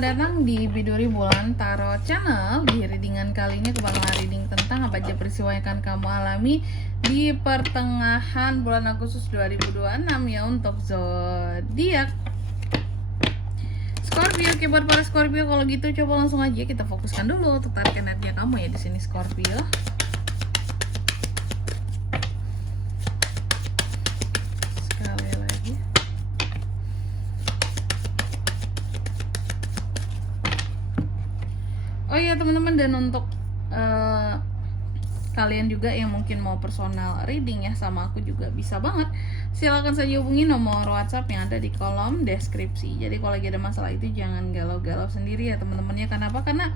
selamat datang di Biduri Bulan Tarot Channel. Di readingan kali ini aku bakal reading tentang apa aja peristiwa yang akan kamu alami di pertengahan bulan Agustus 2026 ya untuk zodiak Scorpio. Oke, buat para Scorpio kalau gitu coba langsung aja kita fokuskan dulu tertarik energi kamu ya di sini Scorpio. Oh iya teman-teman, dan untuk kalian juga yang mungkin mau personal reading ya sama aku juga bisa banget. Silahkan saja hubungi nomor WhatsApp yang ada di kolom deskripsi. Jadi kalau lagi ada masalah itu jangan galau-galau sendiri ya teman-temannya. Kenapa? Karena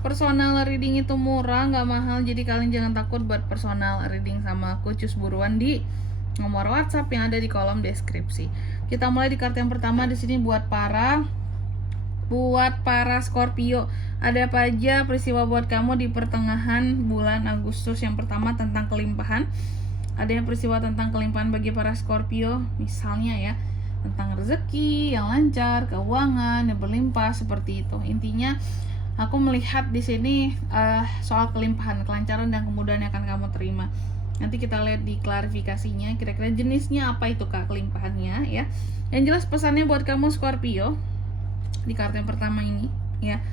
personal reading itu murah, nggak mahal. Jadi kalian jangan takut buat personal reading sama aku. Cus buruan di nomor WhatsApp yang ada di kolom deskripsi. Kita mulai di kartu yang pertama di sini buat para Scorpio. Ada apa aja peristiwa buat kamu di pertengahan bulan Agustus? Yang pertama tentang kelimpahan. Ada yang peristiwa tentang kelimpahan bagi para Scorpio, misalnya ya tentang rezeki yang lancar, keuangan yang berlimpah seperti itu. Intinya aku melihat di sini soal kelimpahan, kelancaran dan kemudahan yang akan kamu terima. Nanti kita lihat di klarifikasinya kira-kira jenisnya apa itu Kak kelimpahannya ya. Yang jelas pesannya buat kamu Scorpio di kartu yang pertama ini ya,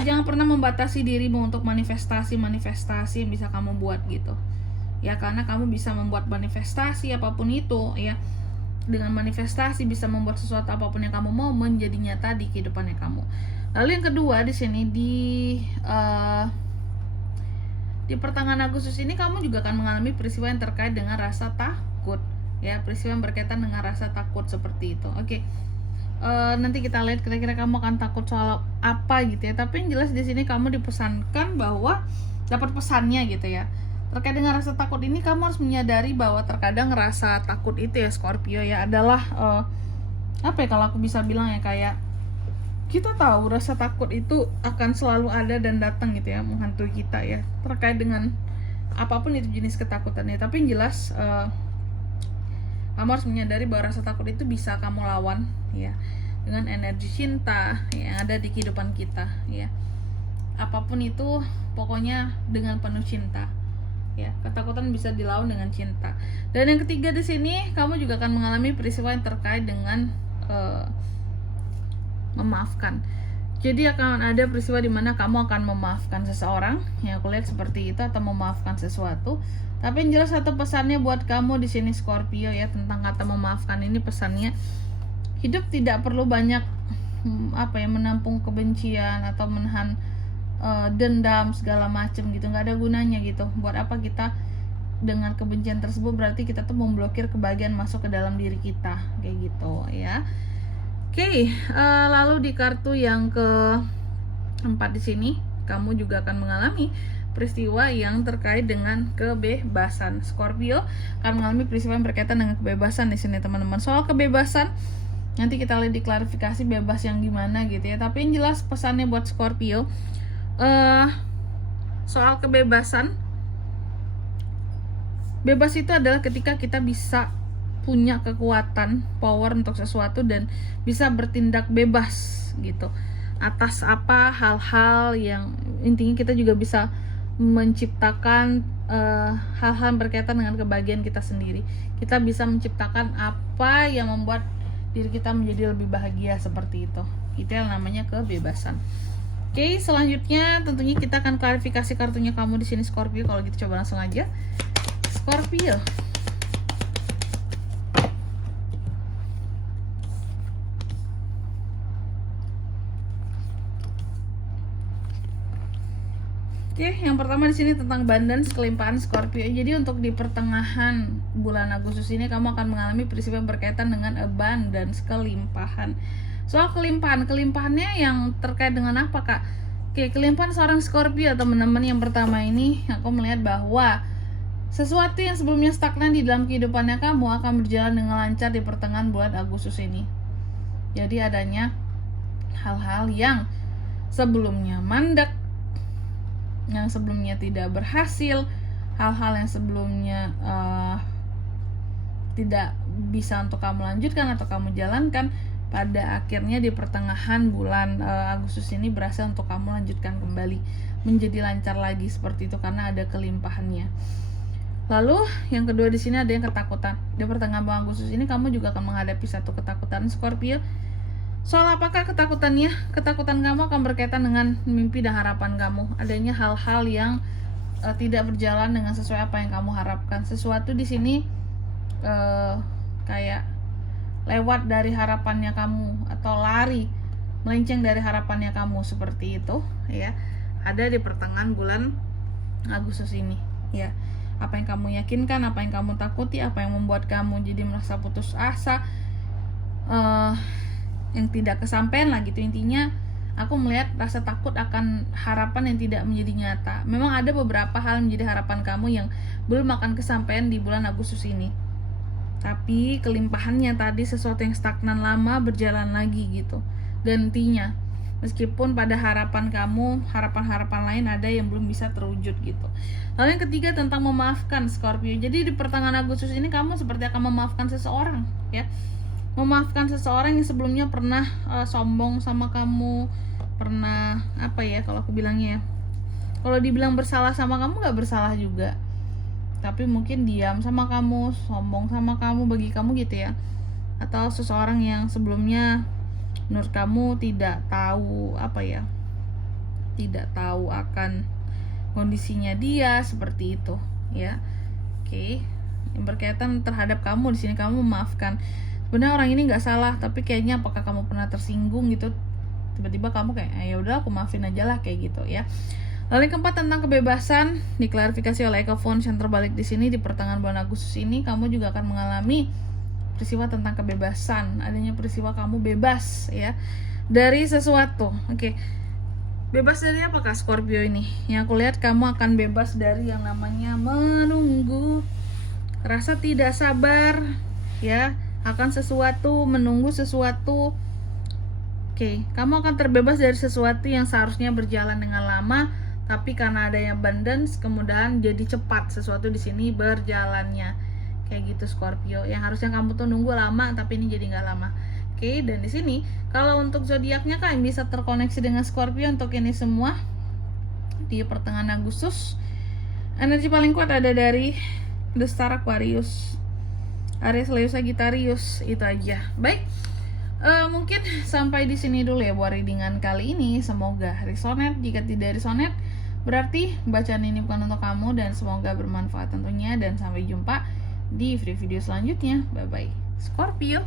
jangan pernah membatasi dirimu untuk manifestasi yang bisa kamu buat gitu ya, karena kamu bisa membuat manifestasi apapun itu ya. Dengan manifestasi bisa membuat sesuatu apapun yang kamu mau menjadi nyata di kehidupannya kamu. Lalu yang kedua di sini di pertengahan Agustus ini kamu juga akan mengalami peristiwa yang terkait dengan rasa takut ya, peristiwa yang berkaitan dengan rasa takut seperti itu. Oke. Nanti kita lihat kira-kira kamu akan takut soal apa gitu ya. Tapi yang jelas di sini kamu dipesankan bahwa dapat pesannya gitu ya. Terkait dengan rasa takut ini kamu harus menyadari bahwa terkadang rasa takut itu ya Scorpio ya adalah apa ya kalau aku bisa bilang ya, kayak kita tahu rasa takut itu akan selalu ada dan datang gitu ya, menghantui kita ya. Terkait dengan apapun itu jenis ketakutannya. Tapi yang jelas kamu harus menyadari bahwa rasa takut itu bisa kamu lawan ya dengan energi cinta yang ada di kehidupan kita ya. Apapun itu pokoknya dengan penuh cinta ya. Ketakutan bisa dilawan dengan cinta. Dan yang ketiga di sini kamu juga akan mengalami peristiwa yang terkait dengan memaafkan. Jadi akan ada peristiwa di mana kamu akan memaafkan seseorang yang aku lihat seperti itu, atau memaafkan sesuatu. Tapi yang jelas satu pesannya buat kamu di sini Scorpio ya tentang kata memaafkan ini, pesannya hidup tidak perlu banyak menampung kebencian atau menahan dendam segala macem gitu, nggak ada gunanya gitu. Buat apa kita dengan kebencian tersebut? Berarti kita tuh memblokir kebahagiaan masuk ke dalam diri kita kayak gitu ya. Oke, lalu di kartu yang keempat di sini kamu juga akan mengalami peristiwa yang terkait dengan kebebasan. Scorpio akan mengalami peristiwa yang berkaitan dengan kebebasan di sini teman-teman. Soal kebebasan nanti kita lihat di klarifikasi bebas yang gimana gitu ya. Tapi yang jelas pesannya buat Scorpio soal kebebasan. Bebas itu adalah ketika kita bisa punya kekuatan, power untuk sesuatu dan bisa bertindak bebas gitu atas apa hal-hal yang intinya kita juga bisa menciptakan hal-hal yang berkaitan dengan kebahagiaan kita sendiri. Kita bisa menciptakan apa yang membuat diri kita menjadi lebih bahagia seperti itu. Itu yang namanya kebebasan. Oke, selanjutnya tentunya kita akan klarifikasi kartunya kamu di sini Scorpio. Kalau gitu coba langsung aja Scorpio. Oke, yang pertama di sini tentang abundance, kelimpahan Scorpio. Jadi untuk di pertengahan bulan Agustus ini kamu akan mengalami peristiwa yang berkaitan dengan abundance, kelimpahan. Soal kelimpahannya yang terkait dengan apa Kak? Oke, kelimpahan seorang Scorpio teman-teman yang pertama ini aku melihat bahwa sesuatu yang sebelumnya stagnan di dalam kehidupannya kamu akan berjalan dengan lancar di pertengahan bulan Agustus ini. Jadi adanya hal-hal yang sebelumnya mandek, yang sebelumnya tidak berhasil, hal-hal yang sebelumnya tidak bisa untuk kamu lanjutkan atau kamu jalankan, pada akhirnya di pertengahan bulan Agustus ini berhasil untuk kamu lanjutkan kembali menjadi lancar lagi seperti itu karena ada kelimpahannya. Lalu yang kedua di sini ada yang ketakutan. Di pertengahan bulan Agustus ini kamu juga akan menghadapi satu ketakutan Scorpio. Soal apakah ketakutannya? Ketakutan kamu akan berkaitan dengan mimpi dan harapan kamu. Adanya hal-hal yang tidak berjalan dengan sesuai apa yang kamu harapkan. Sesuatu di sini kayak lewat dari harapannya kamu atau lari melenceng dari harapannya kamu seperti itu ya. Ada di pertengahan bulan Agustus ini ya. Apa yang kamu yakinkan, apa yang kamu takuti, apa yang membuat kamu jadi merasa putus asa, yang tidak kesampaian lah gitu. Intinya aku melihat rasa takut akan harapan yang tidak menjadi nyata. Memang ada beberapa hal yang menjadi harapan kamu yang belum akan kesampaian di bulan Agustus ini, tapi kelimpahannya tadi sesuatu yang stagnan lama berjalan lagi gitu gantinya, meskipun pada harapan kamu harapan-harapan lain ada yang belum bisa terwujud gitu. Lalu yang ketiga tentang memaafkan Scorpio. Jadi di pertengahan Agustus ini kamu seperti akan memaafkan seseorang ya, memaafkan seseorang yang sebelumnya pernah sombong sama kamu, pernah apa ya kalau aku bilangnya ya, kalau dibilang bersalah sama kamu nggak bersalah juga, tapi mungkin diam sama kamu, sombong sama kamu, bagi kamu gitu ya. Atau seseorang yang sebelumnya menurut kamu tidak tahu apa ya, tidak tahu akan kondisinya dia seperti itu ya. Oke, yang berkaitan terhadap kamu di sini kamu memaafkan. Sebenarnya orang ini nggak salah, tapi kayaknya apakah kamu pernah tersinggung gitu, tiba-tiba kamu kayak ya udah aku maafin aja lah kayak gitu ya. Lalu yang keempat tentang kebebasan, diklarifikasi oleh Eka Fons yang terbalik di sini. Di pertengahan bulan Agustus ini kamu juga akan mengalami peristiwa tentang kebebasan, adanya peristiwa kamu bebas ya dari sesuatu. Oke. Bebas dari apakah Scorpio ini? Yang aku lihat kamu akan bebas dari yang namanya menunggu, rasa tidak sabar ya akan sesuatu, menunggu sesuatu. Oke, kamu akan terbebas dari sesuatu yang seharusnya berjalan dengan lama, tapi karena adanya abundance kemudian jadi cepat sesuatu di sini berjalannya kayak gitu Scorpio. Yang harusnya kamu tuh nunggu lama tapi ini jadi nggak lama. Oke, dan di sini kalau untuk zodiaknya kan bisa terkoneksi dengan Scorpio untuk ini semua di pertengahan Agustus. Energi paling kuat ada dari The Star Aquarius, Aries, Leo, Sagittarius, itu aja. Baik. Mungkin sampai di sini dulu ya buat readingan kali ini. Semoga resonate. Jika tidak resonate, berarti bacaan ini bukan untuk kamu, dan semoga bermanfaat tentunya. Dan sampai jumpa di video selanjutnya. Bye bye Scorpio.